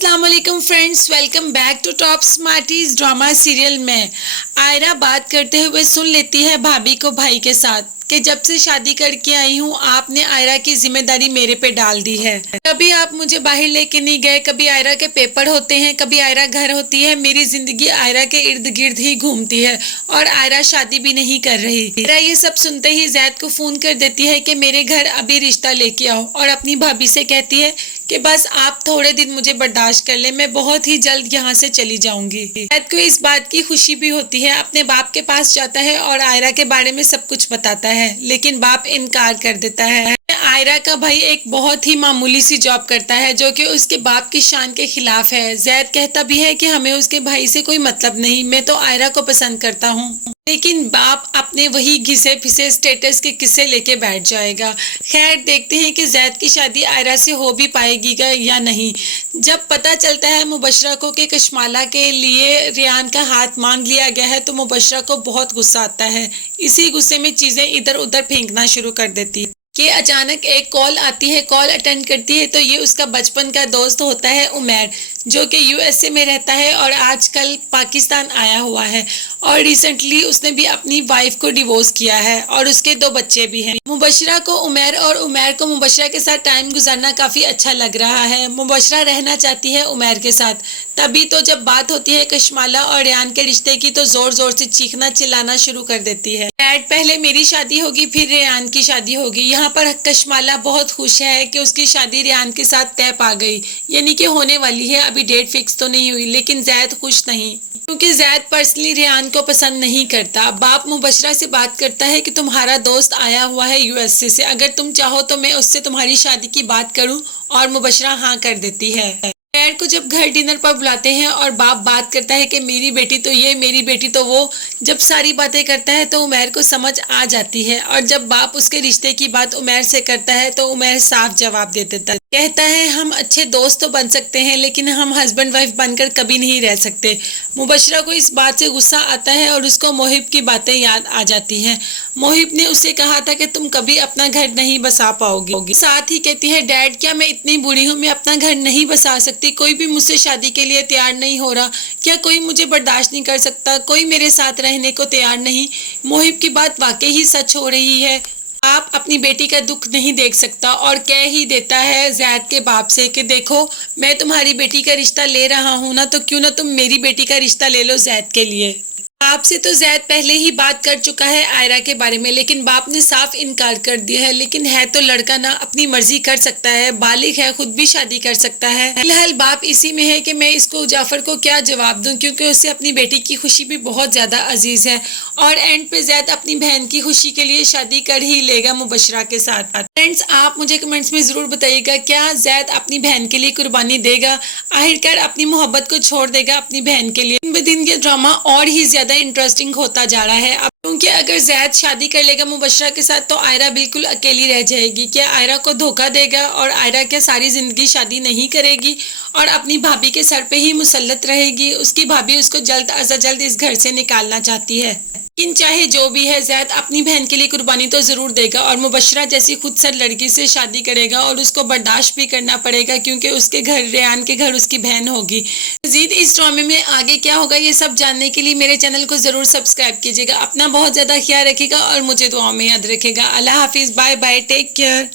अस्सलाम वालेकुम friends, welcome back to Top Smarties drama serial में। आयरा बात करते हुए सुन लेती है भाभी को भाई के साथ कि जब से शादी करके आई हूँ आपने आयरा की जिम्मेदारी मेरे पे डाल दी है। कभी आप मुझे बाहर लेके नहीं गए, कभी आयरा के पेपर होते हैं, कभी आयरा घर होती है। मेरी जिंदगी आयरा के इर्द गिर्द ही घूमती है और आयरा शादी भी नहीं कर रही। आयरा ये सब सुनते ही जैद को फोन कर देती है कि मेरे घर अभी रिश्ता लेके आओ और अपनी भाभी से कहती है कि बस आप थोड़े दिन मुझे बर्दाश्त कर ले, मैं बहुत ही जल्द यहाँ से चली जाऊंगी। जैद को इस बात की खुशी भी होती है, अपने बाप के पास जाता है और आयरा के बारे में सब कुछ बताता है, लेकिन बाप इनकार कर देता है। आयरा का भाई एक बहुत ही मामूली सी जॉब करता है जो कि उसके बाप की शान के खिलाफ है। जैद कहता भी है कि हमें उसके भाई से कोई मतलब नहीं, मैं तो आयरा को पसंद करता हूँ। लेकिन बाप अपने वही घिसे पिसे स्टेटस के किस्से लेके बैठ जाएगा। खैर देखते हैं कि जैद की शादी आयरा से हो भी पाएगी या नहीं। जब पता चलता है मुबशरा को कि कशमाला के लिए रेहान का हाथ मांग लिया गया है तो मुबशरा को बहुत गुस्सा आता है। इसी गुस्से में चीजें इधर उधर फेंकना शुरू कर देती है कि अचानक एक कॉल आती है। कॉल अटेंड करती है तो ये उसका बचपन का दोस्त होता है उमैर, जो कि यूएसए में रहता है और आजकल पाकिस्तान आया हुआ है और रिसेंटली उसने भी अपनी वाइफ को डिवोर्स किया है और उसके 2 बच्चे भी हैं। मुबशरा को उमैर और उमैर को मुबशरा के साथ टाइम गुजारना काफी अच्छा लग रहा है। मुबशरा रहना चाहती है उमैर के साथ। तभी तो जब बात होती है कशमाला और रेहान के रिश्ते की तो जोर जोर से चीखना चिल्लाना शुरू कर देती है। डैड पहले मेरी शादी होगी फिर रेहान की शादी होगी। यहाँ पर कशमाला बहुत खुश है कि उसकी शादी रेहान के साथ तय पा गई, यानी कि होने वाली है। अभी डेट फिक्स तो नहीं हुई, लेकिन जैद खुश नहीं क्योंकि जैद पर्सनली रेहान को पसंद नहीं करता। बाप मुबशरा से बात करता है कि तुम्हारा दोस्त आया हुआ है यूएसए से, अगर तुम चाहो तो मैं उससे तुम्हारी शादी की बात करूं, और मुबशरा हाँ कर देती है। डैड को जब घर डिनर पर बुलाते हैं और बाप बात करता है कि मेरी बेटी तो ये, मेरी बेटी तो वो, जब सारी बातें करता है तो उमैर को समझ आ जाती है। और जब बाप उसके रिश्ते की बात उमैर से करता है तो उमैर साफ जवाब दे देता है। कहता है हम अच्छे दोस्त तो बन सकते हैं लेकिन हम हस्बैंड वाइफ बनकर कभी नहीं रह सकते। मुबशरा को इस बात से गुस्सा आता है और उसको मोहिब की बातें याद आ जाती हैं। मोहिब ने उससे कहा था कि तुम कभी अपना घर नहीं बसा पाओगी। साथ ही कहती है डैड क्या मैं इतनी बुरी हूँ, मैं अपना घर नहीं बसा सकती, कोई भी मुझसे शादी के लिए तैयार नहीं हो रहा, क्या कोई मुझे बर्दाश्त नहीं कर सकता, कोई मेरे साथ रहने को तैयार नहीं। मोहिब की बात वाकई ही सच हो रही है। आप अपनी बेटी का दुख नहीं देख सकता और कह ही देता है जैद के बाप से कि देखो मैं तुम्हारी बेटी का रिश्ता ले रहा हूँ ना, तो क्यों ना तुम मेरी बेटी का रिश्ता ले लो जैद के लिए। बाप से तो जैद पहले ही बात कर चुका है आयरा के बारे में, लेकिन बाप ने साफ इनकार कर दिया है। लेकिन है तो लड़का ना, अपनी मर्जी कर सकता है, बालिग है, खुद भी शादी कर सकता है। फिलहाल बाप इसी में है कि मैं इसको जाफर को क्या जवाब दूं, क्योंकि उससे अपनी बेटी की खुशी भी बहुत ज्यादा अजीज है। और एंड पे जैद अपनी बहन की खुशी के लिए शादी कर ही लेगा मुबशरा के साथ। फ्रेंड्स आप मुझे कमेंट्स में जरूर बताइएगा, क्या जैद अपनी बहन के लिए कुर्बानी देगा, आखिरकार अपनी मोहब्बत को छोड़ देगा अपनी बहन के लिए। दिन ब दिन ये ड्रामा और ही ज्यादा इंटरेस्टिंग होता जा रहा है। अब क्योंकि अगर जैद शादी कर लेगा मुबशरा के साथ तो आयरा बिल्कुल अकेली रह जाएगी। क्या आयरा को धोखा देगा और आयरा क्या सारी जिंदगी शादी नहीं करेगी और अपनी भाभी के सर पे ही मुसल्लत रहेगी। उसकी भाभी उसको जल्द अज जल्द इस घर से निकालना चाहती है। लेकिन चाहे जो भी है जैद अपनी बहन के लिए कुर्बानी तो जरूर देगा और मुबशरा जैसी खुद से लड़की से शादी करेगा और उसको बर्दाश्त भी करना पड़ेगा क्योंकि उसके घर रेहान के घर उसकी बहन होगी। मजीद इस ड्रामे में आगे क्या होगा ये सब जानने के लिए मेरे चैनल को जरूर सब्सक्राइब कीजिएगा। अपना बहुत ज्यादा ख्याल रखिएगा और मुझे दुआओं में याद रखिएगा। अल्लाह हाफिज, बाय बाय, टेक केयर।